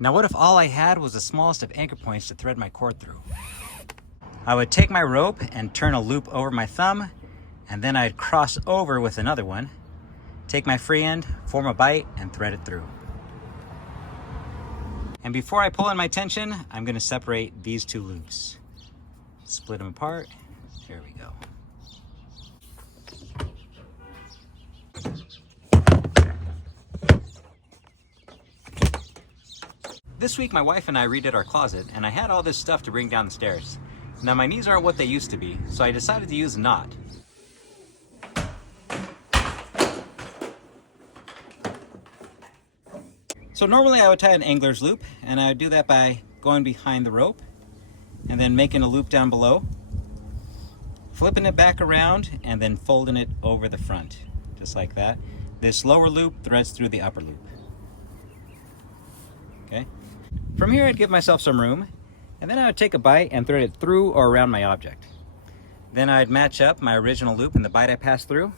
Now what if all I had was the smallest of anchor points to thread my cord through? I would take my rope and turn a loop over my thumb, and then I'd cross over with another one, take my free end, form a bight, and thread it through. And before I pull in my tension, I'm going to separate these two loops. Split them apart. There we go. This week my wife and I redid our closet, and I had all this stuff to bring down the stairs. Now my knees aren't what they used to be, so I decided to use a knot. So normally I would tie an angler's loop, and I would do that by going behind the rope and then making a loop down below, flipping it back around, and then folding it over the front, just like that. This lower loop threads through the upper loop. Okay. From here I'd give myself some room, and then I would take a bight and thread it through or around my object. Then I'd match up my original loop and the bight I passed through.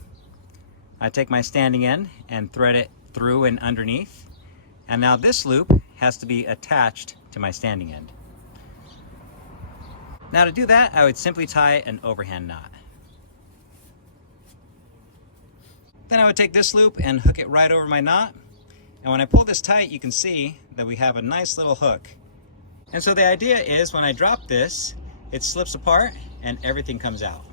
I'd take my standing end and thread it through and underneath. And now this loop has to be attached to my standing end. Now to do that, I would simply tie an overhand knot. Then I would take this loop and hook it right over my knot. And when I pull this tight, you can see that we have a nice little hook. And so the idea is when I drop this, it slips apart and everything comes out.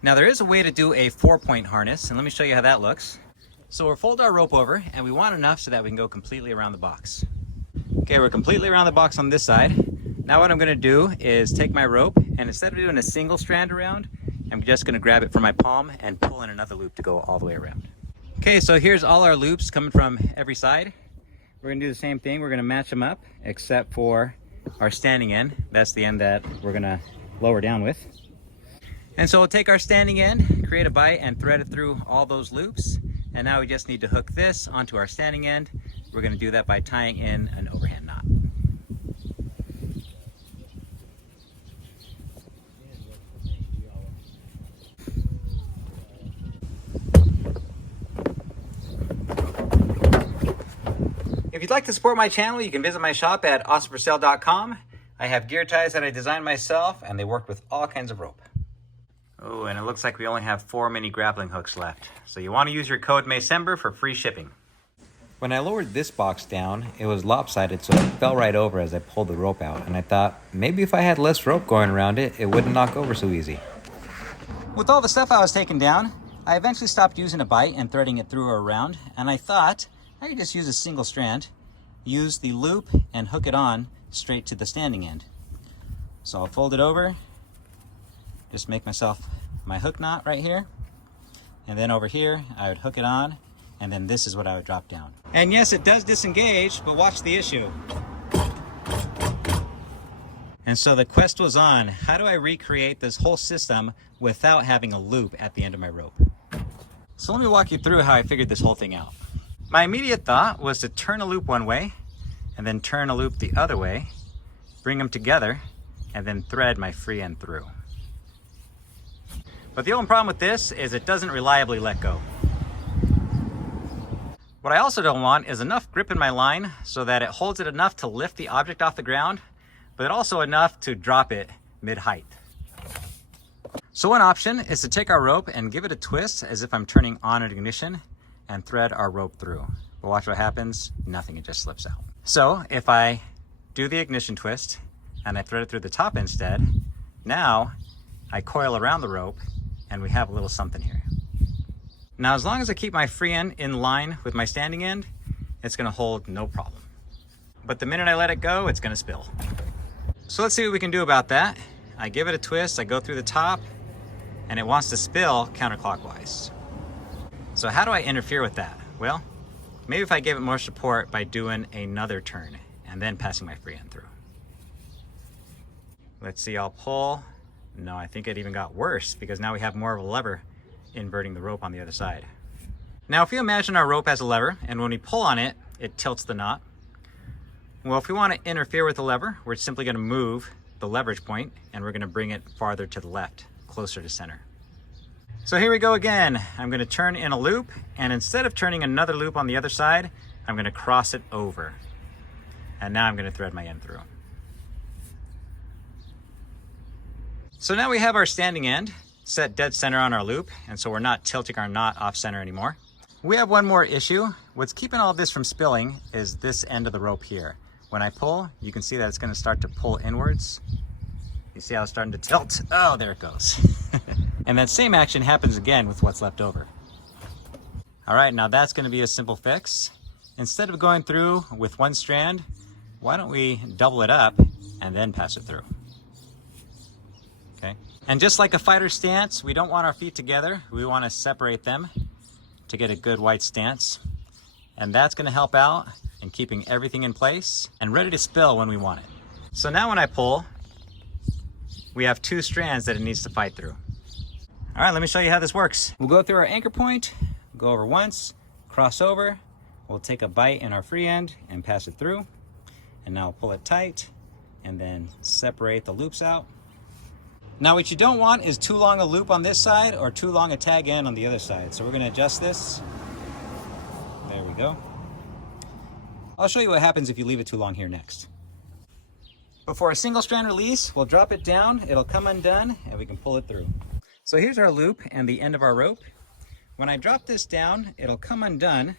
Now there is a way to do a 4-point harness, and let me show you how that looks. So we'll fold our rope over, and we want enough so that we can go completely around the box. Okay, we're completely around the box on this side. Now what I'm gonna do is take my rope, and instead of doing a single strand around, I'm just gonna grab it from my palm and pull in another loop to go all the way around. Okay, so here's all our loops coming from every side. We're gonna do the same thing. We're gonna match them up, except for our standing end. That's the end that we're gonna lower down with. And so we'll take our standing end, create a bight, and thread it through all those loops. And now we just need to hook this onto our standing end. We're going to do that by tying in an overhand knot. If you'd like to support my channel, you can visit my shop at awesomeforsale.com. I have gear ties that I designed myself, and they work with all kinds of rope. Oh, and it looks like we only have 4 mini grappling hooks left. So you want to use your code MAYCEMBER for free shipping. When I lowered this box down, it was lopsided, so it fell right over as I pulled the rope out. And I thought, maybe if I had less rope going around it, it wouldn't knock over so easy. With all the stuff I was taking down, I eventually stopped using a bight and threading it through or around. And I thought I could just use a single strand, use the loop, and hook it on straight to the standing end. So I'll fold it over. Just make myself my hook knot right here. And then over here, I would hook it on, and then this is what I would drop down. And yes, it does disengage, but watch the issue. And so the quest was on. How do I recreate this whole system without having a loop at the end of my rope? So let me walk you through how I figured this whole thing out. My immediate thought was to turn a loop one way, and then turn a loop the other way, bring them together, and then thread my free end through. But the only problem with this is it doesn't reliably let go. What I also don't want is enough grip in my line so that it holds it enough to lift the object off the ground, but also enough to drop it mid-height. So one option is to take our rope and give it a twist as if I'm turning on an ignition and thread our rope through. But watch what happens, nothing, it just slips out. So if I do the ignition twist and I thread it through the top instead, now I coil around the rope and we have a little something here. Now, as long as I keep my free end in line with my standing end, it's gonna hold no problem. But the minute I let it go, it's gonna spill. So let's see what we can do about that. I give it a twist, I go through the top, and it wants to spill counterclockwise. So how do I interfere with that? Well, maybe if I give it more support by doing another turn and then passing my free end through. Let's see, I'll pull. No, I think it even got worse because now we have more of a lever inverting the rope on the other side. Now, if you imagine our rope as a lever, and when we pull on it, it tilts the knot. Well, if we want to interfere with the lever, we're simply going to move the leverage point and we're going to bring it farther to the left, closer to center. So here we go again. I'm going to turn in a loop, and instead of turning another loop on the other side, I'm going to cross it over. And now I'm going to thread my end through. So now we have our standing end set dead center on our loop, and so we're not tilting our knot off center anymore. We have one more issue. What's keeping all this from spilling is this end of the rope here. When I pull, you can see that it's going to start to pull inwards. You see how it's starting to tilt? Oh, there it goes. And that same action happens again with what's left over. All right, now that's going to be a simple fix. Instead of going through with one strand, why don't we double it up and then pass it through? Okay. And just like a fighter stance, we don't want our feet together. We want to separate them to get a good white stance. And that's going to help out in keeping everything in place and ready to spill when we want it. So now when I pull, we have two strands that it needs to fight through. All right, let me show you how this works. We'll go through our anchor point, go over once, cross over. We'll take a bite in our free end and pass it through. And now pull it tight and then separate the loops out. Now what you don't want is too long a loop on this side or too long a tag end on the other side. So we're going to adjust this. There we go. I'll show you what happens if you leave it too long here next. Before a single strand release, we'll drop it down, it'll come undone, and we can pull it through. So here's our loop and the end of our rope. When I drop this down, it'll come undone,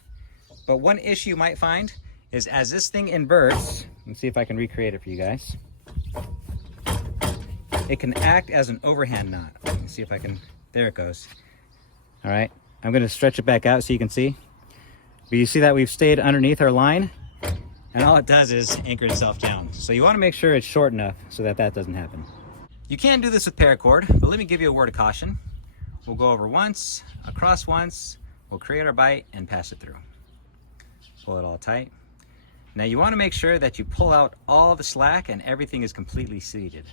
but one issue you might find is as this thing inverts, let's see if I can recreate it for you guys. It can act as an overhand knot. Let me see if I can, there it goes. All right, I'm gonna stretch it back out so you can see. But you see that we've stayed underneath our line, and all it does is anchor itself down. So you wanna make sure it's short enough so that that doesn't happen. You can do this with paracord, but let me give you a word of caution. We'll go over once, across once, we'll create our bite and pass it through. Pull it all tight. Now you wanna make sure that you pull out all the slack and everything is completely seated.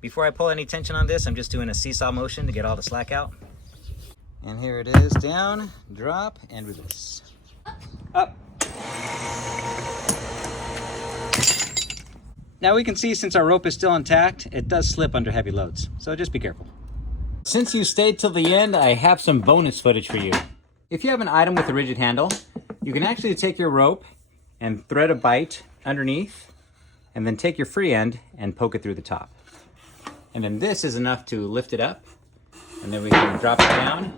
Before I pull any tension on this, I'm just doing a seesaw motion to get all the slack out. And here it is, down, drop, and release. Up. Now we can see since our rope is still intact, it does slip under heavy loads, so just be careful. Since you stayed till the end, I have some bonus footage for you. If you have an item with a rigid handle, you can actually take your rope and thread a bite underneath, and then take your free end and poke it through the top. And then this is enough to lift it up, and then we can drop it down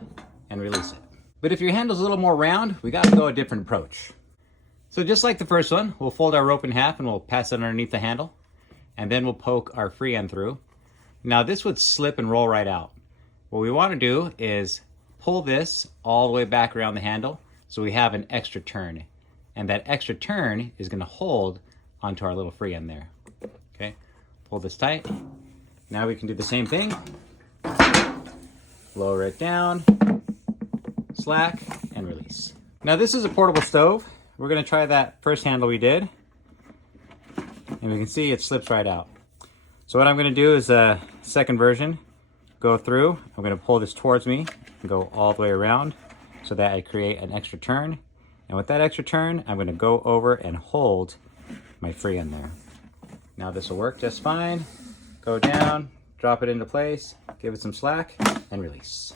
and release it. But if your handle's a little more round, we gotta go a different approach. So just like the first one, we'll fold our rope in half and we'll pass it underneath the handle, and then we'll poke our free end through. Now this would slip and roll right out. What we wanna do is pull this all the way back around the handle so we have an extra turn. And that extra turn is gonna hold onto our little free end there. Okay, pull this tight. Now we can do the same thing. Lower it down, slack, and release. Now this is a portable stove. We're gonna try that first handle we did. And we can see it slips right out. So what I'm gonna do is a second version. Go through, I'm gonna pull this towards me and go all the way around so that I create an extra turn. And with that extra turn, I'm gonna go over and hold my free end there. Now this will work just fine. Go down, drop it into place, give it some slack, and release.